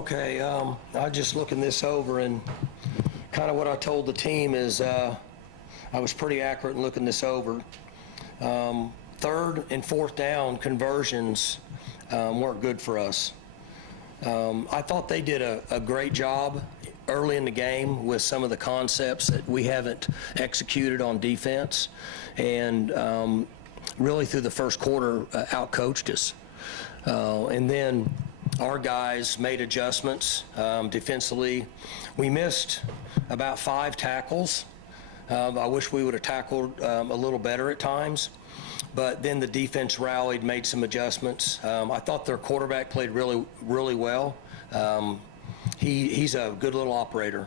Okay, I just looking this over, and kind of what I told the team is I was pretty accurate in looking this over. Third and fourth down conversions weren't good for us. I thought they did a great job early in the game with some of the concepts that we haven't executed on defense, and really through the first quarter outcoached us. And then our guys made adjustments defensively. We missed about 5 tackles. I wish we would have tackled a little better at times. But then the defense rallied, made some adjustments. I thought their quarterback played really well. He's a good little operator.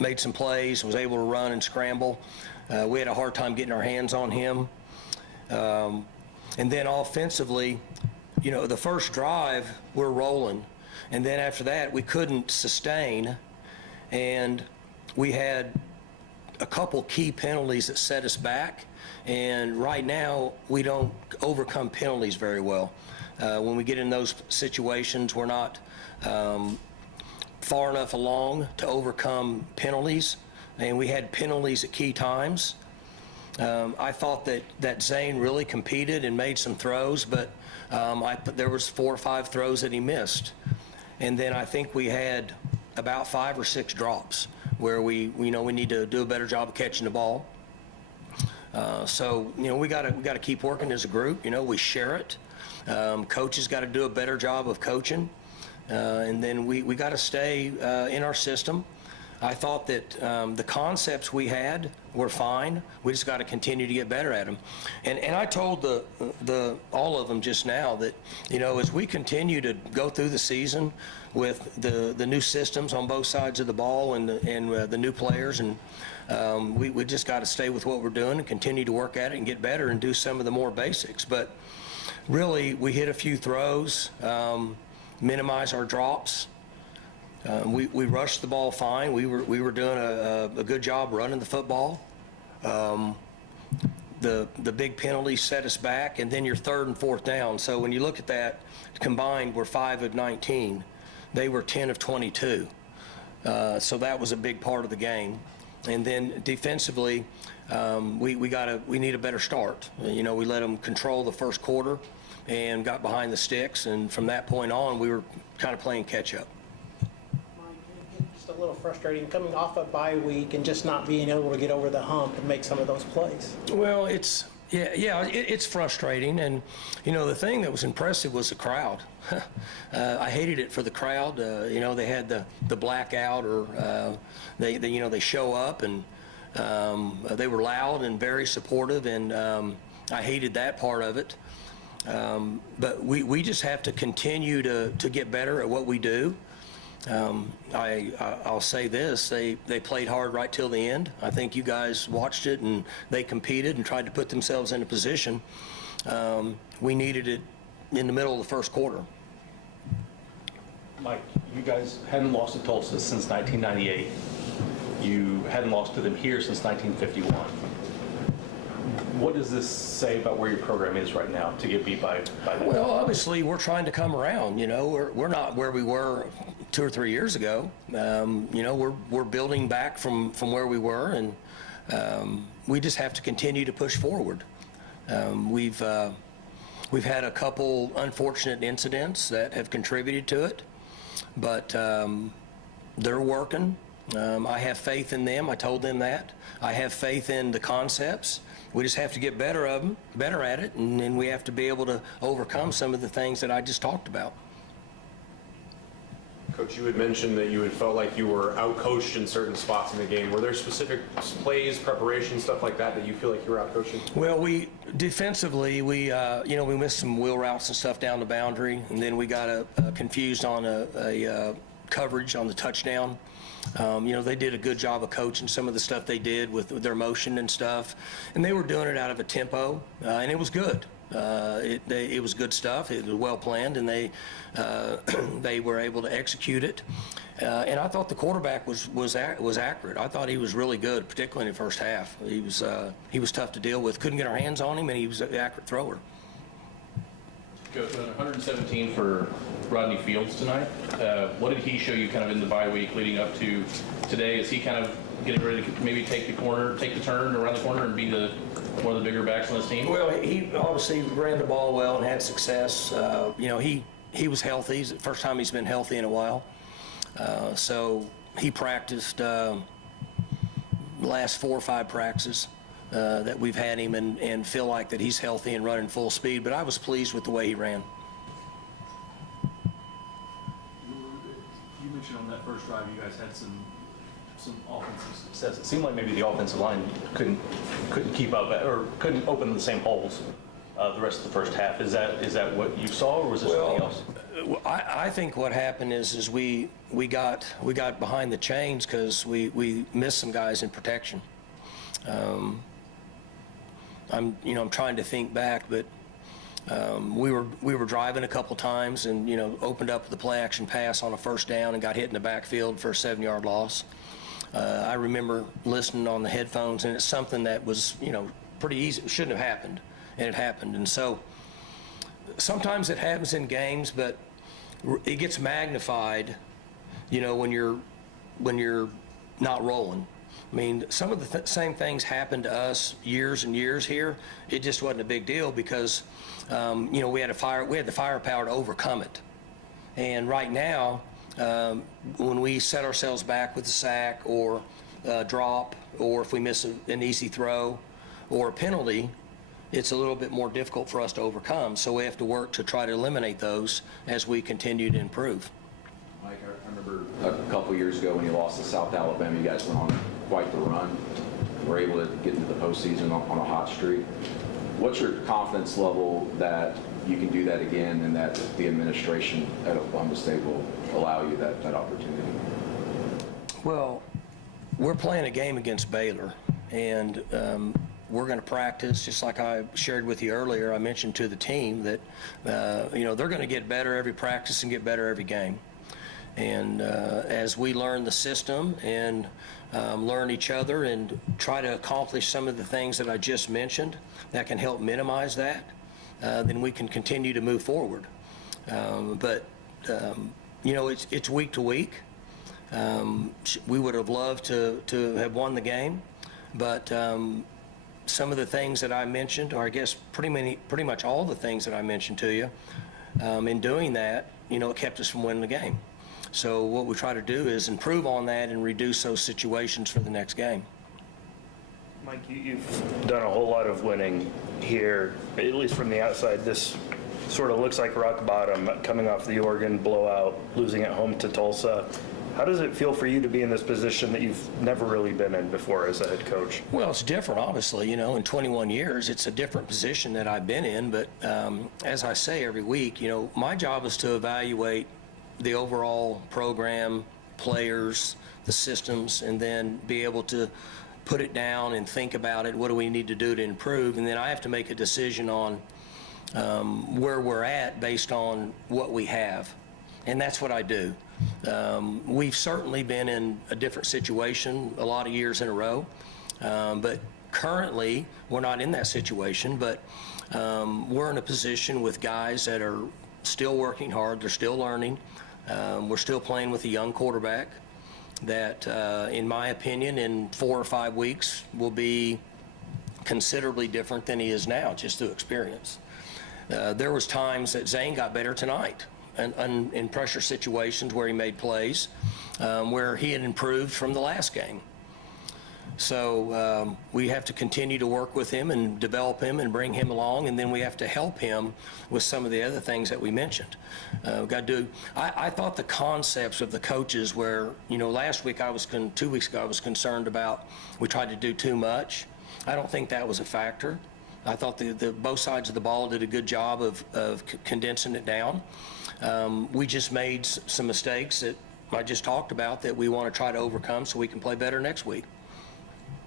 Made some plays, was able to run and scramble. We had a hard time getting our hands on him. And then offensively, you know, the first drive, we're rolling. And then after that, we couldn't sustain. And we had a couple key penalties that set us back. And right now, we don't overcome penalties very well. When we get in those situations, we're not far enough along to overcome penalties. And we had penalties at key times. I thought that Zane really competed and made some throws, but there was 4 or 5 throws that he missed. And then I think we had about 5 or 6 drops where we need to do a better job of catching the ball. So, we got to keep working as a group. We share it. Coaches got to do a better job of coaching. And then we got to stay in our system. I thought that the concepts we had were fine. We just got to continue to get better at them. And I told all of them just now that, as we continue to go through the season with the new systems on both sides of the ball and the new players, and we just got to stay with what we're doing and continue to work at it and get better and do some of the more basics. But really, we hit a few throws, minimize our drops. We rushed the ball fine. We were doing a good job running the football. The big penalty set us back, and then your third and fourth down. So when you look at that, combined, we're 5 of 19. They were 10 of 22. So that was a big part of the game. And then defensively, we need a better start. We let them control the first quarter and got behind the sticks, and from that point on, we were kind of playing catch up. A little frustrating coming off a bye week and just not being able to get over the hump and make some of those plays. Well, it's frustrating, and the thing that was impressive was the crowd. I hated it for the crowd. They had the blackout, or they show up, and they were loud and very supportive, and I hated that part of it. But we just have to continue to get better at what we do. I'll say this, they played hard right till the end. I think you guys watched it, and they competed and tried to put themselves in a position. We needed it in the middle of the first quarter. Mike, you guys hadn't lost to Tulsa since 1998. You hadn't lost to them here since 1951. What does this say about where your program is right now to get beat by that? Well, obviously, we're trying to come around. We're not where we were 2 or 3 years ago. We're building back from where we were, and we just have to continue to push forward. We've had a couple unfortunate incidents that have contributed to it, but they're working. I have faith in them. I told them that. I have faith in the concepts. We just have to get better at it, and then we have to be able to overcome some of the things that I just talked about. Coach, you had mentioned that you had felt like you were out-coached in certain spots in the game. Were there specific plays, preparation, stuff like that you feel like you were out-coaching? Well, defensively, we missed some wheel routes and stuff down the boundary, and then we got confused on a coverage on the touchdown. They did a good job of coaching some of the stuff they did with their motion and stuff, and they were doing it out of a tempo, and it was good. It was good stuff. It was well planned, and they were able to execute it. And I thought the quarterback was accurate. I thought he was really good, particularly in the first half. He was tough to deal with. Couldn't get our hands on him, and he was an accurate thrower. Coach, Coach, 117 for Rodney Fields tonight. What did he show you kind of in the bye week leading up to today? Is he kind of getting ready to maybe take the turn around the corner and be one of the bigger backs on this team? Well, he obviously ran the ball well and had success. He was healthy. It's the first time he's been healthy in a while. So he practiced the last 4 or 5 practices that we've had him and feel like that he's healthy and running full speed. But I was pleased with the way he ran. You mentioned on that first drive you guys had some offensive success. It seemed like maybe the offensive line couldn't keep up or couldn't open the same holes the rest of the first half. Is that what you saw, or was there something else? I think what happened is we got behind the chains because we missed some guys in protection. I'm trying to think back, but we were driving a couple times and opened up the play action pass on a first down and got hit in the backfield for a 7-yard loss. I remember listening on the headphones, and it's something that was pretty easy. It shouldn't have happened, and it happened. And so sometimes it happens in games, but it gets magnified when you're not rolling. I mean, some of the same things happened to us years and years here. It just wasn't a big deal because we had the firepower to overcome it. And right now, when we set ourselves back with a sack or a drop, or if we miss an easy throw or a penalty, it's a little bit more difficult for us to overcome. So we have to work to try to eliminate those as we continue to improve. Mike, I remember a couple years ago when you lost to South Alabama, you guys went on quite the run. Were able to get into the postseason on a hot streak. What's your confidence level that you can do that again, and that the administration at Oklahoma State will allow you that opportunity? Well, we're playing a game against Baylor, and we're going to practice, just like I shared with you earlier. I mentioned to the team that, they're going to get better every practice and get better every game. And as we learn the system and learn each other and try to accomplish some of the things that I just mentioned that can help minimize that, then we can continue to move forward. But it's week to week. We would have loved to have won the game, but some of the things that I mentioned, or I guess pretty much all the things that I mentioned to you, in doing that, it kept us from winning the game. So what we try to do is improve on that and reduce those situations for the next game. Mike, you've done a whole lot of winning here, at least from the outside. This sort of looks like rock bottom, coming off the Oregon blowout, losing at home to Tulsa. How does it feel for you to be in this position that you've never really been in before as a head coach? Well, it's different, obviously. In 21 years, it's a different position that I've been in. But as I say every week, my job is to evaluate the overall program, players, the systems, and then be able to put it down and think about it. What do we need to do to improve? And then I have to make a decision on where we're at based on what we have. And that's what I do. We've certainly been in a different situation a lot of years in a row. But currently, we're not in that situation. But we're in a position with guys that are still working hard. They're still learning. We're still playing with a young quarterback that, in my opinion, in 4 or 5 weeks will be considerably different than he is now, just through experience. There was times that Zane got better tonight and in pressure situations where he made plays, where he had improved from the last game. So we have to continue to work with him and develop him and bring him along, and then we have to help him with some of the other things that we mentioned. I thought the concepts of the coaches where, last week 2 weeks ago I was concerned about we tried to do too much. I don't think that was a factor. I thought the both sides of the ball did a good job of condensing it down. We just made some mistakes that I just talked about that we want to try to overcome so we can play better next week.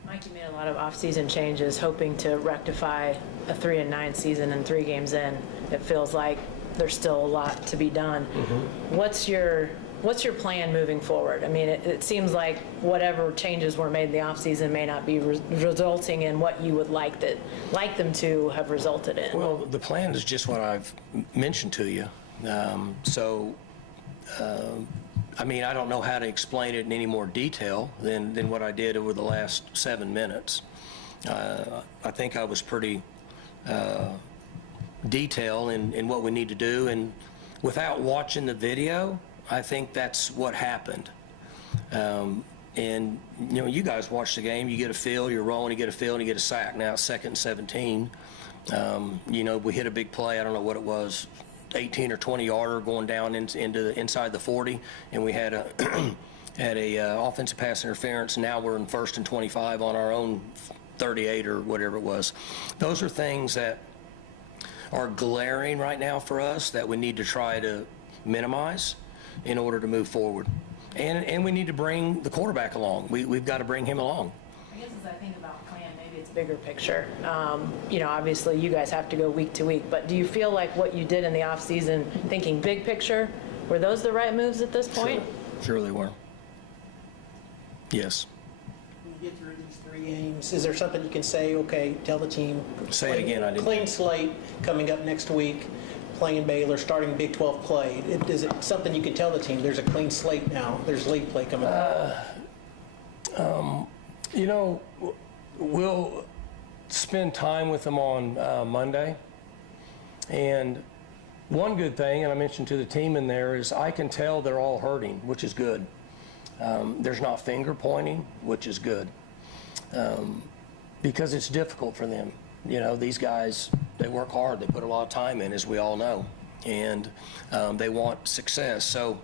Mike, you made a lot of off-season changes hoping to rectify a 3-9 season, and 3 games in, it feels like there's still a lot to be done. Mm-hmm. What's your what's your plan moving forward? I mean, it seems like whatever changes were made in the offseason may not be resulting in what you would like them to have resulted in. Well, the plan is just what I've mentioned to you. I mean, I don't know how to explain it in any more detail than what I did over the last 7 minutes. I think I was pretty detailed in what we need to do, and without watching the video, I think that's what happened. And, you know, you guys watch the game, you get a feel, you're rolling, you get a feel, and you get a sack. Now it's 2nd and 17. You know, we hit a big play, I don't know what it was, 18 or 20 yarder going down inside the 40, and we had a offensive pass interference. Now we're in 1st and 25 on our own 38 or whatever it was. Those are things that are glaring right now for us that we need to try to minimize in order to move forward. And we need to bring the quarterback along. We've got to bring him along. I guess as I think about plan, maybe it's bigger picture. You know, obviously you guys have to go week to week, but do you feel like what you did in the offseason, thinking big picture, were those the right moves at this point? Sure they were. Yes. When you get through these 3 games, is there something you can say, okay, tell the team? Say it again, I didn't- Clean slate coming up next week, playing Baylor, starting Big 12 play. Is it something you can tell the team? There's a clean slate now. There's league play coming up. You know, we'll spend time with them on Monday. And one good thing, and I mentioned to the team in there, is I can tell they're all hurting, which is good. There's not finger pointing, which is good. Because it's difficult for them. You know, these guys, they work hard. They put a lot of time in, as we all know. And they want success. So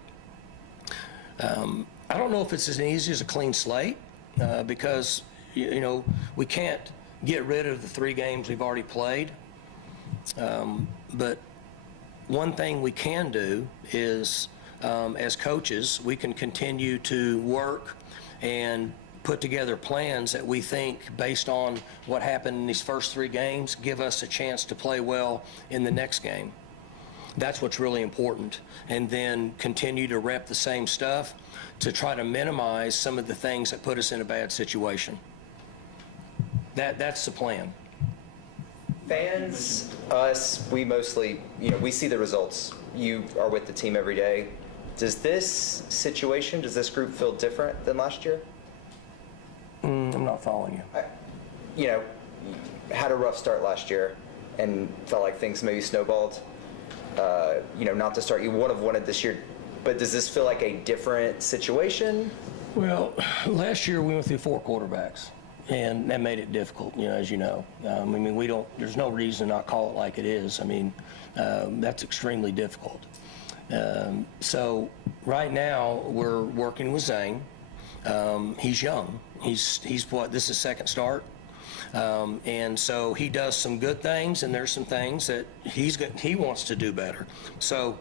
I don't know if it's as easy as a clean slate because, you know, we can't get rid of the 3 games we've already played. But one thing we can do is, as coaches, we can continue to work and put together plans that we think, based on what happened in these first 3 games, give us a chance to play well in the next game. That's what's really important. And then continue to rep the same stuff to try to minimize some of the things that put us in a bad situation. That's the plan. Fans, us, we mostly, you know, we see the results. You are with the team every day. Does this situation, does this group feel different than last year? I'm not following you. You know, had a rough start last year and felt like things maybe snowballed. You know, not to start, you would have wanted this year, but does this feel like a different situation? Well, last year we went through 4 quarterbacks, and that made it difficult, you know, as you know. I mean, there's no reason to not call it like it is. I mean, that's extremely difficult. So right now we're working with Zane. He's young. He's what, this is 2nd start. And so he does some good things, and there's some things that he wants to do better. So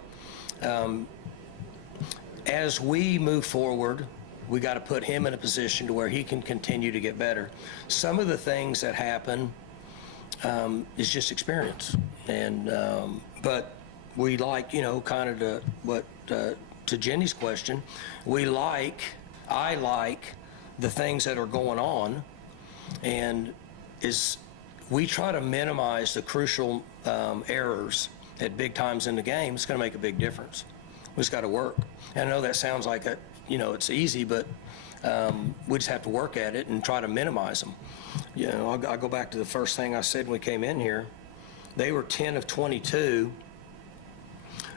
as we move forward, we got to put him in a position to where he can continue to get better. Some of the things that happen is just experience, and but we like, you know, kind of to Jenny's question, I like the things that are going on, and we try to minimize the crucial errors at big times in the game. It's going to make a big difference. We just got to work. And I know that sounds like you know, it's easy, but we just have to work at it and try to minimize them. You know, I'll go back to the first thing I said when we came in here. They were 10 of 22,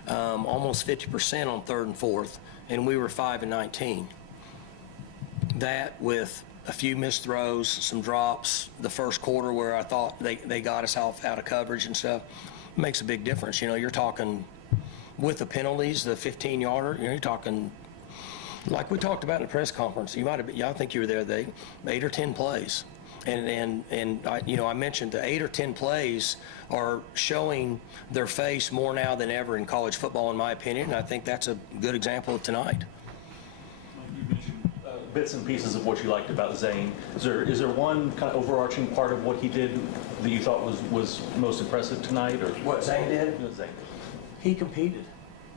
almost 50% on 3rd and 4th, and we were 5 and 19. That with a few missed throws, some drops, the first quarter where I thought they got us out of coverage and stuff, makes a big difference. You know, you're talking with the penalties, the 15-yarder, you know, you're talking, like we talked about in the press conference, you might have been, I think you were there, 8 or 10 plays. And I, you know, I mentioned the 8 or 10 plays are showing their face more now than ever in college football, in my opinion, and I think that's a good example of tonight. You mentioned bits and pieces of what you liked about Zane. Is there one kind of overarching part of what he did that you thought was most impressive tonight? Or What Zane did? Zane. He competed.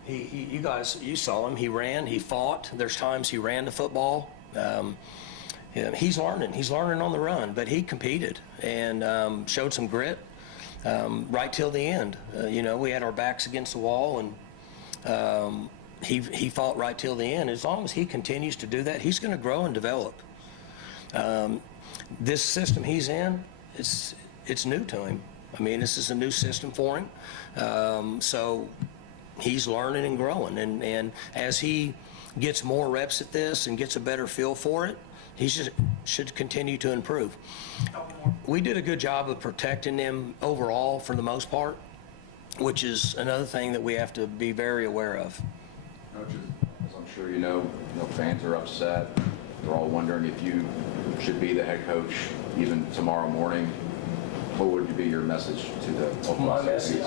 You guys, you saw him. He ran, he fought. There's times he ran the football. He's learning on the run, but he competed and showed some grit right till the end. We had our backs against the wall, and he fought right till the end. As long as he continues to do that, he's going to grow and develop. This system he's in, it's new to him. I mean, this is a new system for him. So he's learning and growing. And as he gets more reps at this and gets a better feel for it, he should continue to improve. We did a good job of protecting them overall for the most part, which is another thing that we have to be very aware of. Coaches, as I'm sure you know, fans are upset. They're all wondering if you should be the head coach even tomorrow morning. What would be your message to the My message,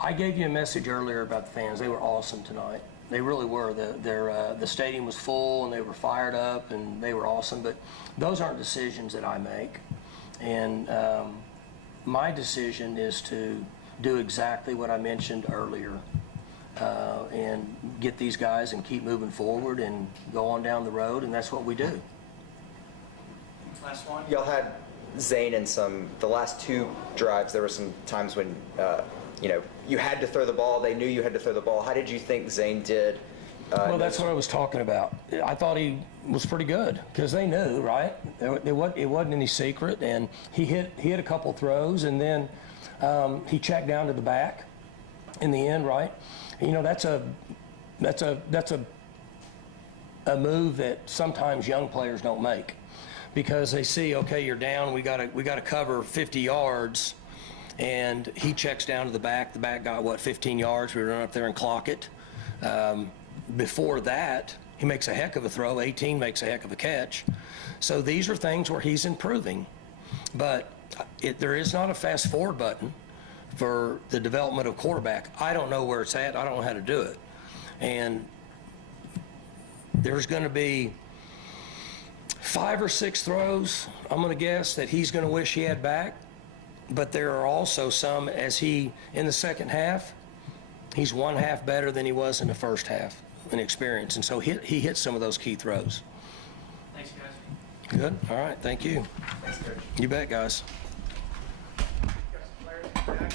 I gave you a message earlier about the fans. They were awesome tonight. They really were. The stadium was full and they were fired up and they were awesome. But those aren't decisions that I make. And my decision is to do exactly what I mentioned earlier and get these guys and keep moving forward and go on down the road. And that's what we do. Last one. Y'all had Zane in the last two drives, there were some times when, you had to throw the ball. They knew you had to throw the ball. How did you think Zane did? Well, that's what I was talking about. I thought he was pretty good because they knew, right? It wasn't any secret, and he hit a couple throws, and then he checked down to the back in the end, right? That's a move that sometimes young players don't make because they see, okay, you're down, we got to cover 50 yards. And he checks down to the back. The back got, 15 yards? We run up there and clock it. Before that, he makes a heck of a throw. 18 makes a heck of a catch. So these are things where he's improving. But there is not a fast forward button for the development of quarterback. I don't know where it's at. I don't know how to do it. And there's going to be 5 or 6 throws, I'm going to guess, that he's going to wish he had back. But there are also some, in the second half, he's one half better than he was in the first half in experience. And so he hit some of those key throws. Thanks, guys. Good. All right. Thank you. Thanks, Coach. You bet, guys. Got some players back.